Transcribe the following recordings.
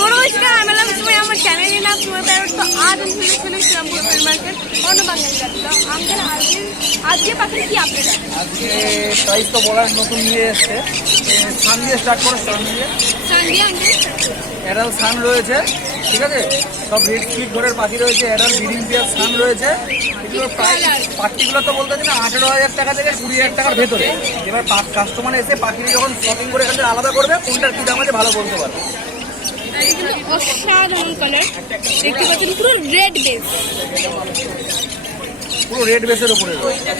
নমস্কার, আমি আমার চ্যানেলের নাম সুময় প্যারট। তো আজ আমি চলে শ্রীরামপুর ফিল্ড মার্কেট অন্য বাঙালি যাচ্ছিলাম। আমাদের আজকে পাখির কি আপডেট আছে? আজকে প্রাইস তো বলার নতুন নিয়ে এসছে। সান দিয়ে স্টার্ট করো। সান দিয়ে অ্যাডাল সান রয়েছে, ঠিক আছে। সব রেড স্লিপ ঘরের পাখি রয়েছে, অ্যাডাল ব্রিডিং পেয়ার সান রয়েছে। এগুলো পার্টিকুলার তো বলতে না 18,000 টাকা থেকে 20,000 টাকার ভেতরে। এবার কাস্টমার এসে পাখিটি যখন শপিং করে এখান থেকে আলাদা করবে কোনটার কী দাম আছে ভালো বলতে পারবে। অসাধারণ কালার দেখতে পাচ্ছেন, পুরো রেড বেস, পুরো রেড বেসের উপরে রয়েছে।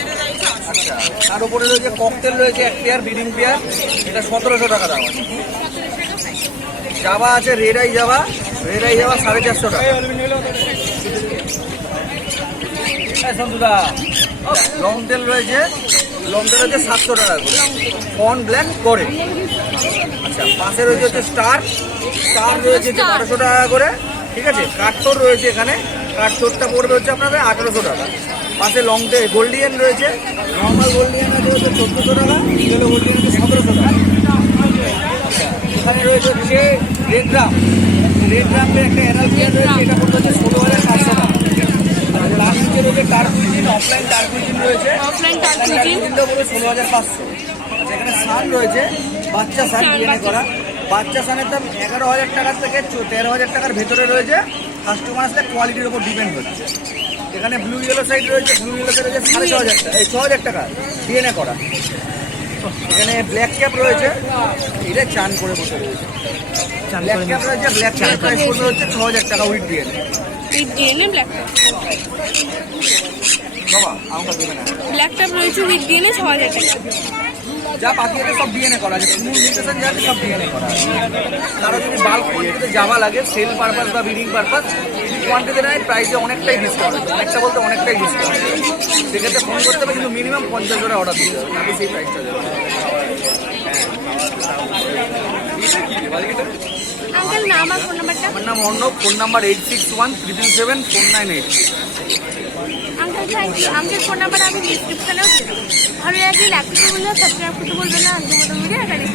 আচ্ছা, তার উপরে রয়েছে ককটেল রয়েছে এক পেয়ার ব্রিডিং পেয়ার, এটা 1700 টাকা দাম আছে। জাভা আছে রেড আই জাভা 450 টাকা। সন্তুদা লং টেল রয়েছে, 700 টাকা করে, ফন ব্ল্যাক করে। আচ্ছা, পাশে রয়েছে স্টার রয়েছে 1200 টাকা করে, ঠিক আছে। কাঠথোর রয়েছে, এখানে কাঠথোরটা পড়বে হচ্ছে আপনাদের 1800 টাকা। পাশে লং টেল গোল্ডিয়ান রয়েছে, নর্মাল গোল্ডিয়ান রয়েছে 1400 টাকা, ইয়েলো গোল্ডিয়ান হচ্ছে 1700 টাকা। এখানে রয়েছে হচ্ছে রেড ড্রামে একটা অ্যানাল পেয়ার রয়েছে, এটা পড়বে হচ্ছে 16,500 টাকা। তার নিচে রয়েছে টার্কুইজিন, অফলাইন টার্কুইজিন রয়েছে, টার্কুইজিনটা পড়বে 16,500। আচ্ছা, এখানে সান রয়েছে, বাচ্চা সান ডিএনএ করা। বাচ্চা সানের দাম 11,000 টাকার থেকে 13,000 টাকার ভেতরে রয়েছে। কাস্টমার আসলে কোয়ালিটির উপর ডিপেন্ড হচ্ছে। এখানে ব্লু ইয়েলো সাইড রয়েছে, ব্লু ইয়েলো সাইড রয়েছে 6,500 টাকা, 6,000 টাকা ডিএনএ করা। এখানে ব্ল্যাক ক্যাপ রয়েছে, এটা চান করে বসে রয়েছে। ব্ল্যাক ক্যাপ রয়েছে, ব্ল্যাক ক্যাপের প্রাইস পড়বে হচ্ছে 6,000 টাকা উইথ ডিএনএ। ব্ল্যাক বাবা আমাকে দেবে না, ব্ল্যাক টপ রয়েছে উইথ ডিএনএ 6,000 টাকা। যা পাখি আছে সব ডিএনএ করা আছে, স্মুথ মিউটেশন যা আছে সব ডিএনএ করা আছে। কারো যদি বাল্ক কোয়ান্টিটিতে জামা লাগে, সেল পারপাস বা ব্রিডিং পারপাস, কোয়ান্টিটি নেয়, প্রাইসে অনেকটাই ডিসকাউন্ট আছে, অনেকটা বলতে অনেকটাই ডিসকাউন্ট। সেক্ষেত্রে ফোন করতে হবে, কিন্তু মিনিমাম 50 করে অর্ডার দিতে হবে, তাহলে সেই প্রাইসটা দেবে। আঙ্কেল নাম আর ফোন নাম্বারটা? আমার নাম Arnab, phone number 8617774988। Uncle thank you. Uncle phone number আমি ডিসক্রিপশনেও দিয়ে দেবো। ভালো লাগলে লাইক করতে বললে, সাবস্ক্রাইব করতে বলবেন না। আজকের মতো ভিডিও এখানে।